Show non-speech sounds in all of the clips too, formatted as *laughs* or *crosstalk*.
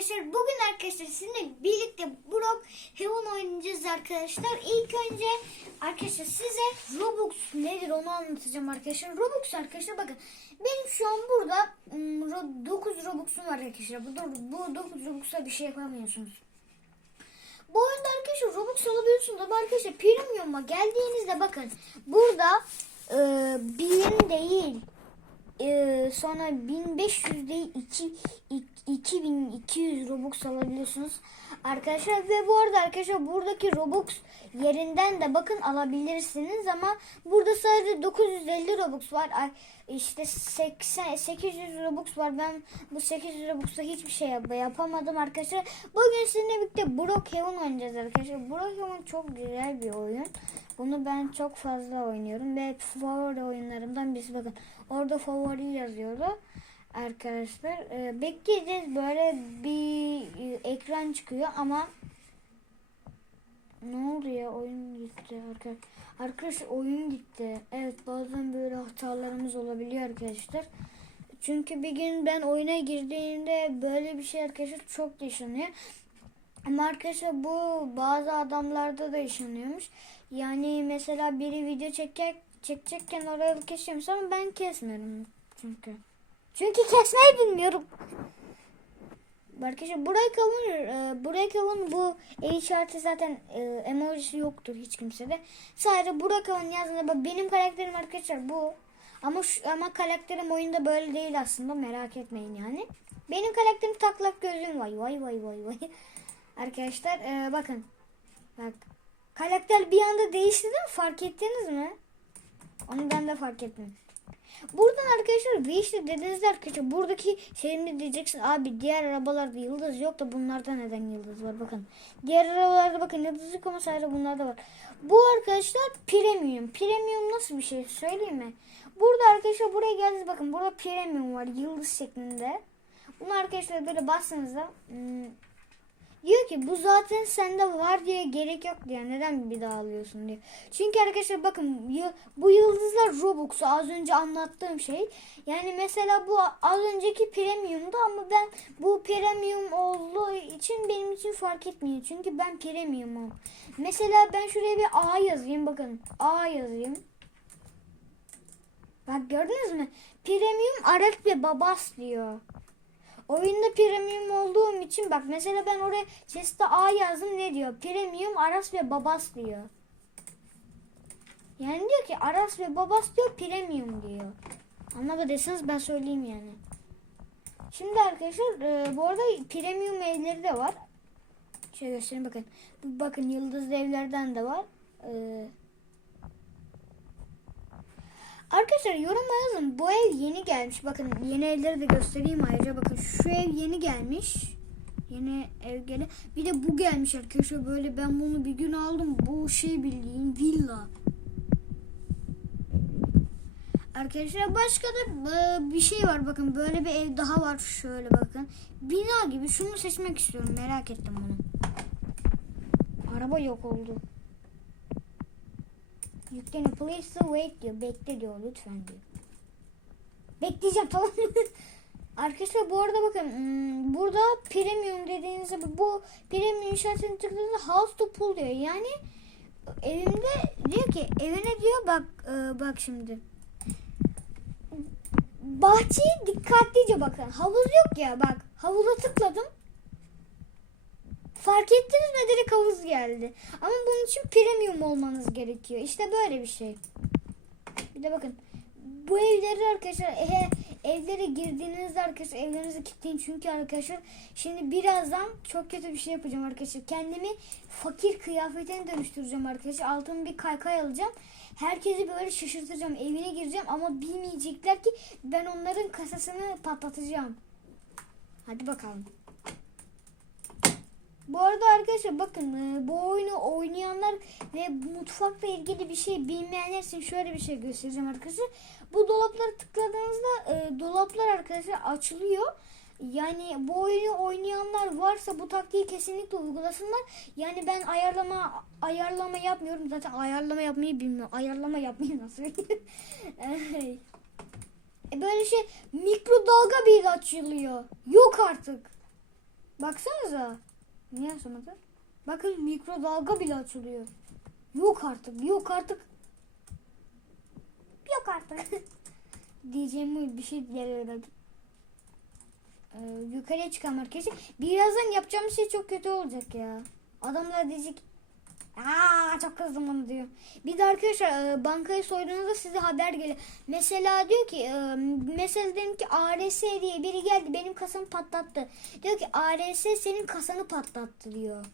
arkadaşlar. Bugün arkadaşlar sizinle birlikte Brock Heaven oynayacağız arkadaşlar. İlk önce arkadaşlar size Robux nedir onu anlatacağım arkadaşlar. Robux arkadaşlar bakın. Benim şu an burada ım, 9 Robux'um var arkadaşlar. Bu, bu 9 Robux'la bir şey yapamıyorsunuz. Bu oyunda arkadaşlar Robux alabiliyorsunuz ama arkadaşlar Premium'a geldiğinizde bakın burada e, bin değil ee, sonra 1500 değil 2 2200 Robux alabiliyorsunuz. Arkadaşlar ve bu arada arkadaşlar buradaki Robux yerinden de bakın alabilirsiniz ama burada sadece 950 Robux var. Ay, işte 80 800 Robux var. Ben bu 800 Robux'ta hiçbir şey yap yapamadım arkadaşlar. Bugün sizinle birlikte Brookhaven oynayacağız arkadaşlar. Brookhaven çok güzel bir oyun. Bunu ben çok fazla oynuyorum ve favori oyunlarımdan birisi bakın. Orada favori yazıyordu. Arkadaşlar e, bekleyeceğiz böyle bir e, ekran çıkıyor ama ne oldu ya oyun gitti arkadaşlar. Arkadaşlar oyun gitti. Evet bazen böyle hatalarımız olabiliyor arkadaşlar. Çünkü bir gün ben oyuna girdiğimde böyle bir şey arkadaşlar çok yaşanıyor. Ama bu bazı adamlarda da yaşanıyormuş. Yani mesela biri video çekecek, çekecekken oraya kesiyormuş ama ben kesmiyorum çünkü. Çünkü kesmeyi bilmiyorum. Arkadaşlar burayı kavun, e, burayı kavun bu el işareti zaten e, emojisi yoktur hiç kimsede. Sadece buraya kavun yazdığında benim karakterim arkadaşlar bu. Ama şu, ama karakterim oyunda böyle değil aslında merak etmeyin yani. Benim karakterim taklak gözüm vay vay vay vay vay. Arkadaşlar e, bakın. Bak. Karakter bir anda değişti değil mi? Fark ettiniz mi? Onu ben de fark ettim. Buradan arkadaşlar işte dediğinizde arkadaşlar buradaki şeyimi diyeceksin abi diğer arabalarda yıldız yok da bunlarda neden yıldız var bakın. Diğer arabalarda bakın yıldız yok ama sadece bunlarda var. Bu arkadaşlar premium. Premium nasıl bir şey söyleyeyim mi? Burada arkadaşlar buraya geldiniz bakın burada premium var yıldız şeklinde. Bunu arkadaşlar böyle bastığınızda hmm, Diyor ki bu zaten sende var diye gerek yok diyor. Neden bir daha alıyorsun diyor. Çünkü arkadaşlar bakın bu yıldızlar Robux az önce anlattığım şey. Yani mesela bu az önceki premiumdu ama ben bu premium olduğu için benim için fark etmiyor. Çünkü ben premiumum. Mesela ben şuraya bir A yazayım bakın. A yazayım. Bak gördünüz mü? Premium araç ve babas diyor. Oyunda premium olduğum için bak mesela ben oraya chest'e A yazdım ne diyor? Premium Aras ve Babas diyor. Yani diyor ki Aras ve Babas diyor premium diyor. Anlamadıysanız ben söyleyeyim yani. Şimdi arkadaşlar e, bu arada premium evleri de var. Şöyle göstereyim bakın. Bakın yıldız evlerden de var. Eee Arkadaşlar yoruma yazın. Bu ev yeni gelmiş. Bakın yeni evleri de göstereyim ayrıca. Bakın şu ev yeni gelmiş. Yeni ev gele. Bir de bu gelmiş arkadaşlar. Böyle ben bunu bir gün aldım. Bu şey bildiğin villa. Arkadaşlar başka da e, bir şey var. Bakın böyle bir ev daha var. Şöyle bakın. Bina gibi. Şunu seçmek istiyorum. Merak ettim bunu. Araba yok oldu. Yükleni please wait diyor. Bekle diyor lütfen diyor. Bekleyeceğim tamam mı? *laughs* Arkadaşlar bu arada bakın hmm, burada premium dediğinizde bu premium işaretini tıkladığınızda house to pull diyor. Yani evimde diyor ki evine diyor bak e, bak şimdi. Bahçeye dikkatlice bakın. Havuz yok ya bak. Havuza tıkladım. Fark ettiniz mi direkt havuz geldi. Ama bunun için premium olmanız gerekiyor. İşte böyle bir şey. Bir de bakın. Bu evleri arkadaşlar eğer evlere girdiğinizde arkadaşlar evlerinizi kilitleyin. Çünkü arkadaşlar şimdi birazdan çok kötü bir şey yapacağım arkadaşlar. Kendimi fakir kıyafetine dönüştüreceğim arkadaşlar. Altıma bir kaykay alacağım. Herkesi böyle şaşırtacağım. Evine gireceğim ama bilmeyecekler ki ben onların kasasını patlatacağım. Hadi bakalım. Bu arada arkadaşlar bakın e, bu oyunu oynayanlar ve mutfakla ilgili bir şey bilmeyenler için şöyle bir şey göstereceğim arkadaşlar. Bu dolapları tıkladığınızda e, dolaplar arkadaşlar açılıyor. Yani bu oyunu oynayanlar varsa bu taktiği kesinlikle uygulasınlar. Yani ben ayarlama ayarlama yapmıyorum. Zaten ayarlama yapmayı bilmiyorum. Ayarlama yapmayı nasıl *laughs* e böyle şey mikrodalga bir açılıyor. Yok artık. Baksanıza. Niye açamadı? Bakın mikrodalga bile açılıyor. Yok artık. Yok artık. Yok artık. *laughs* Diyeceğim bir şey gelemedim. Ee, yukarıya çıkan arkadaşlar. Birazdan yapacağım şey çok kötü olacak ya. Adamlar diyecek Aa çok kızdım onu diyor. Bir de arkadaşlar e, bankayı soyduğunuzda size haber geliyor. Mesela diyor ki e, mesela diyelim ki ARS diye biri geldi benim kasamı patlattı. Diyor ki ARS senin kasanı patlattı diyor.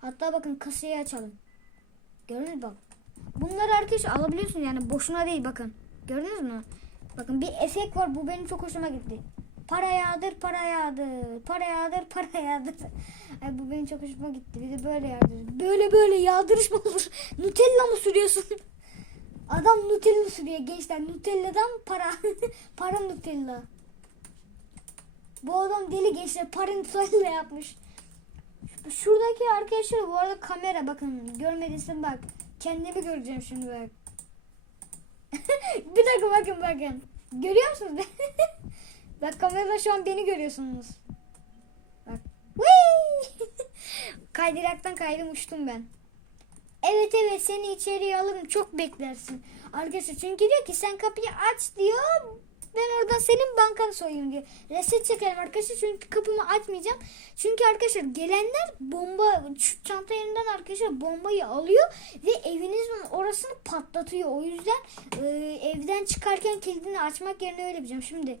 Hatta bakın kasayı açalım. Gördünüz mü bak. Bunları arkadaşlar alabiliyorsun yani boşuna değil bakın. Gördünüz mü? Bakın bir efekt var bu benim çok hoşuma gitti. Para yağdır, para yağdır, para yağdır, para yağdır. Ay bu benim çok hoşuma gitti. Bir de böyle yağdır. Böyle böyle yağdırış mı olur? Nutella mı sürüyorsun? Adam Nutella sürüyor gençler. Nutella'dan para. *laughs* para Nutella. Bu adam deli gençler. Para Nutella yapmış. Şuradaki arkadaşlar bu arada kamera bakın. Görmediysen bak. Kendimi göreceğim şimdi bak. *laughs* bir dakika bakın bakın. Görüyor musunuz? *laughs* bak kamerada şu an beni görüyorsunuz. Bak. *laughs* Kaydıraktan kaydım uçtum ben. Evet evet seni içeriye alırım çok beklersin. Arkadaşlar çünkü diyor ki sen kapıyı aç diyor. Ben oradan senin bankanı soyayım diyor. Reset çekerim arkadaşlar çünkü kapımı açmayacağım. Çünkü arkadaşlar gelenler bomba şu çanta yerinden arkadaşlar bombayı alıyor ve evinizin orasını patlatıyor. O yüzden e, evden çıkarken kilidini açmak yerine öyle yapacağım. Şimdi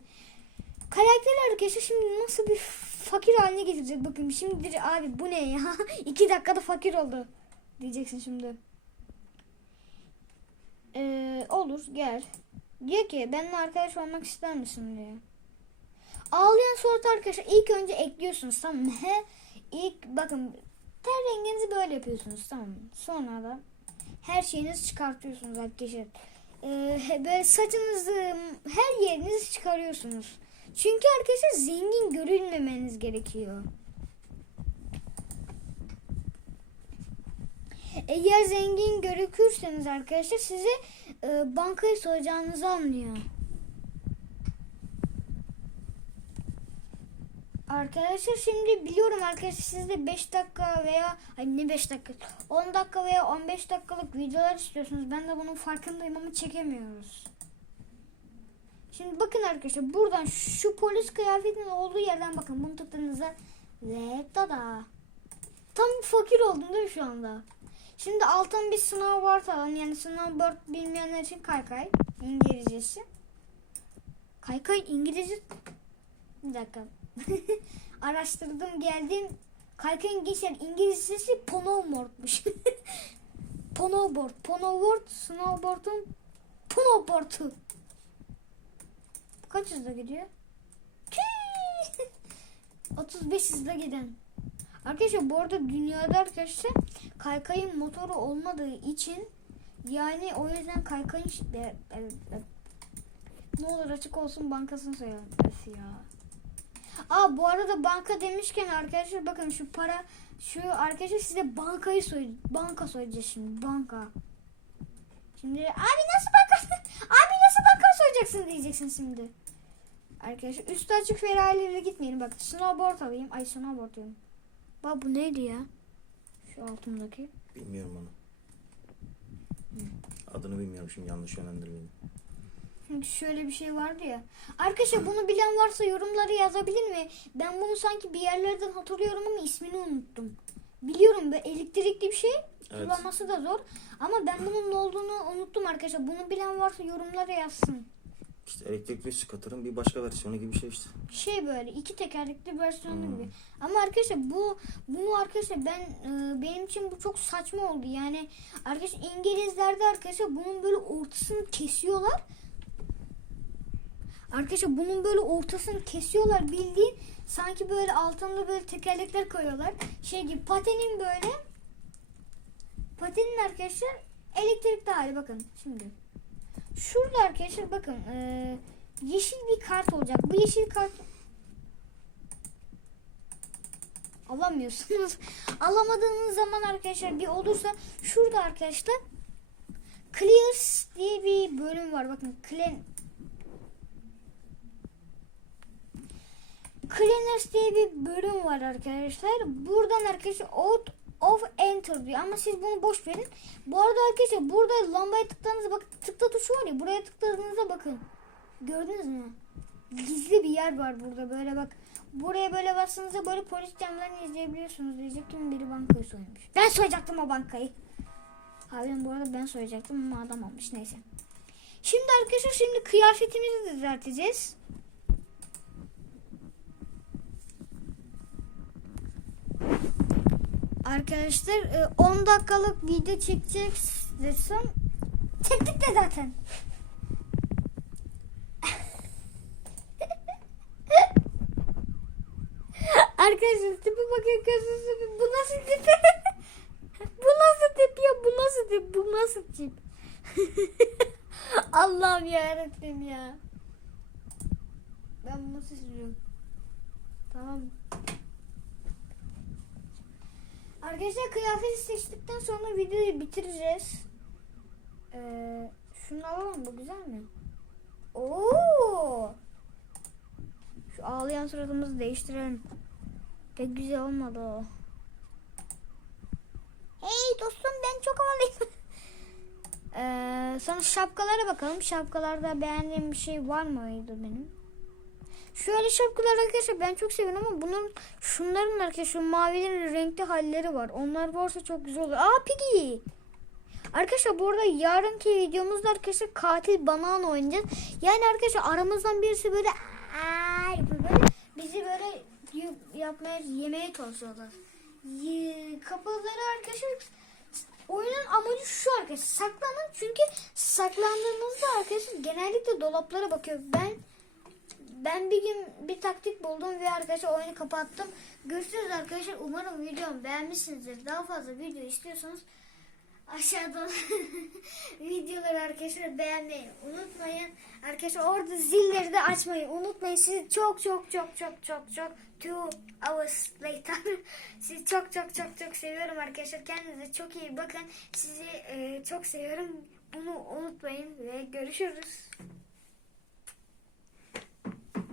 karakter arkadaşlar şimdi nasıl bir fakir haline getirecek bakın. Şimdi abi bu ne ya? *laughs* İki dakikada fakir oldu diyeceksin şimdi. Ee, olur gel. Diyor ki benimle arkadaş olmak ister misin diyor. Ağlayan surat arkadaşlar ilk önce ekliyorsunuz tamam mı? *laughs* İlk bakın ter renginizi böyle yapıyorsunuz tamam mı? Sonra da her şeyinizi çıkartıyorsunuz arkadaşlar. Ee, böyle saçınızı her yerinizi çıkarıyorsunuz. Çünkü arkadaşlar zengin görünmemeniz gerekiyor. Eğer zengin görükürseniz arkadaşlar size e, bankayı soyacağınızı anlıyor. Arkadaşlar şimdi biliyorum arkadaşlar siz de 5 dakika veya ay ne 5 dakika 10 dakika veya 15 dakikalık videolar istiyorsunuz. Ben de bunun farkındayım ama çekemiyoruz. Şimdi bakın arkadaşlar buradan şu polis kıyafetinin olduğu yerden bakın bunu tıkladığınızda ve tada. Tam fakir oldum değil mi şu anda? Şimdi altın bir snowboard alalım. Yani snowboard bilmeyenler için kaykay İngilizcesi. Kaykay İngilizce bir dakika. *laughs* Araştırdım geldim. Kaykayın geçen İngilizcesi ponowboardmuş. *laughs* ponowboard. Ponowboard snowboard'un ponowboard'u. Kaç hızla gidiyor? 35 hızla giden. Arkadaşlar bu arada dünyada arkadaşlar kaykayın motoru olmadığı için yani o yüzden kaykayın ne olur açık olsun bankasını sayalım. Öf ya. Aa bu arada banka demişken arkadaşlar bakın şu para şu arkadaşlar size bankayı soy banka soyacağız şimdi banka. Şimdi abi nasıl banka *laughs* abi nasıl banka soyacaksın diyeceksin şimdi. Arkadaşlar üstü açık ferahliyle gitmeyelim bak snowboard alayım. Ay snowboard diyorum. Bak bu neydi ya? Şu altındaki. Bilmiyorum onu. Adını bilmiyorum şimdi yanlış yönlendirmeyin. Çünkü şöyle bir şey vardı ya. Arkadaşlar bunu bilen varsa yorumları yazabilir mi? Ben bunu sanki bir yerlerden hatırlıyorum ama ismini unuttum. Biliyorum böyle elektrikli bir şey. Evet. Kullanması da zor. Ama ben bunun ne olduğunu unuttum arkadaşlar. Bunu bilen varsa yorumlara yazsın. İşte elektrikli scooter'ın bir başka versiyonu gibi bir şey işte. Şey böyle iki tekerlekli versiyonu Hmm. gibi. Ama arkadaşlar bu bunu arkadaşlar ben e, benim için bu çok saçma oldu. Yani arkadaşlar İngilizlerde arkadaşlar bunun böyle ortasını kesiyorlar. Arkadaşlar bunun böyle ortasını kesiyorlar bildiğin sanki böyle altında böyle tekerlekler koyuyorlar. Şey gibi patenin böyle patenin arkadaşlar elektrikli hali bakın şimdi. Şurada arkadaşlar bakın e, yeşil bir kart olacak. Bu yeşil kart alamıyorsunuz. *laughs* Alamadığınız zaman arkadaşlar bir olursa şurada arkadaşlar Clears diye bir bölüm var. Bakın Clear Cleaners diye bir bölüm var arkadaşlar. Buradan arkadaşlar out of enter diyor ama siz bunu boş verin. Bu arada arkadaşlar burada lambaya tıkladığınızda bak tıkla tuşu var ya buraya tıkladığınızda bakın. Gördünüz mü? Gizli bir yer var burada böyle bak. Buraya böyle bastığınızda böyle polis camlarını izleyebiliyorsunuz. Diyecektim biri bankayı soymuş. Ben soyacaktım o bankayı. Harbiden bu arada ben soyacaktım ama adam almış neyse. Şimdi arkadaşlar şimdi kıyafetimizi düzelteceğiz. Arkadaşlar e, 10 dakikalık video çekeceğiz çektik de zaten. Arkadaşlar tipe bakın kasası bu nasıl tip? *laughs* bu nasıl tip ya bu nasıl tip bu nasıl tip? *laughs* Allah'ım yarabbim ya. Ben bunu siliyorum? Tamam. Arkadaşlar kıyafeti seçtikten sonra videoyu bitireceğiz. Ee, şunu alalım bu güzel mi? Oo! Şu ağlayan suratımızı değiştirelim. Pek güzel olmadı o. Hey dostum ben çok havalıyım. *laughs* ee, sonra şapkalara bakalım. Şapkalarda beğendiğim bir şey var mıydı benim? Şöyle şapkalar arkadaşlar ben çok seviyorum ama bunun şunların arkadaşlar şu mavilerin renkli halleri var. Onlar varsa çok güzel olur. Aa Piggy. Arkadaşlar bu arada yarınki videomuzda arkadaşlar katil banan oynayacağız. Yani arkadaşlar aramızdan birisi böyle böyle bizi böyle yapmaya yemeye çalışıyorlar. Kapıları arkadaşlar oyunun amacı şu arkadaşlar saklanın çünkü saklandığınızda arkadaşlar genellikle dolaplara bakıyor. Ben ben bir gün bir taktik buldum ve arkadaşlar oyunu kapattım. Görüşürüz arkadaşlar. Umarım videomu beğenmişsinizdir. Daha fazla video istiyorsanız aşağıdan *laughs* videoları arkadaşlar beğenmeyi unutmayın. Arkadaşlar orada zilleri de açmayı unutmayın. Sizi çok çok çok çok çok çok two hours later *laughs* sizi çok çok çok çok seviyorum arkadaşlar. Kendinize çok iyi bakın. Sizi e, çok seviyorum. Bunu unutmayın ve görüşürüz.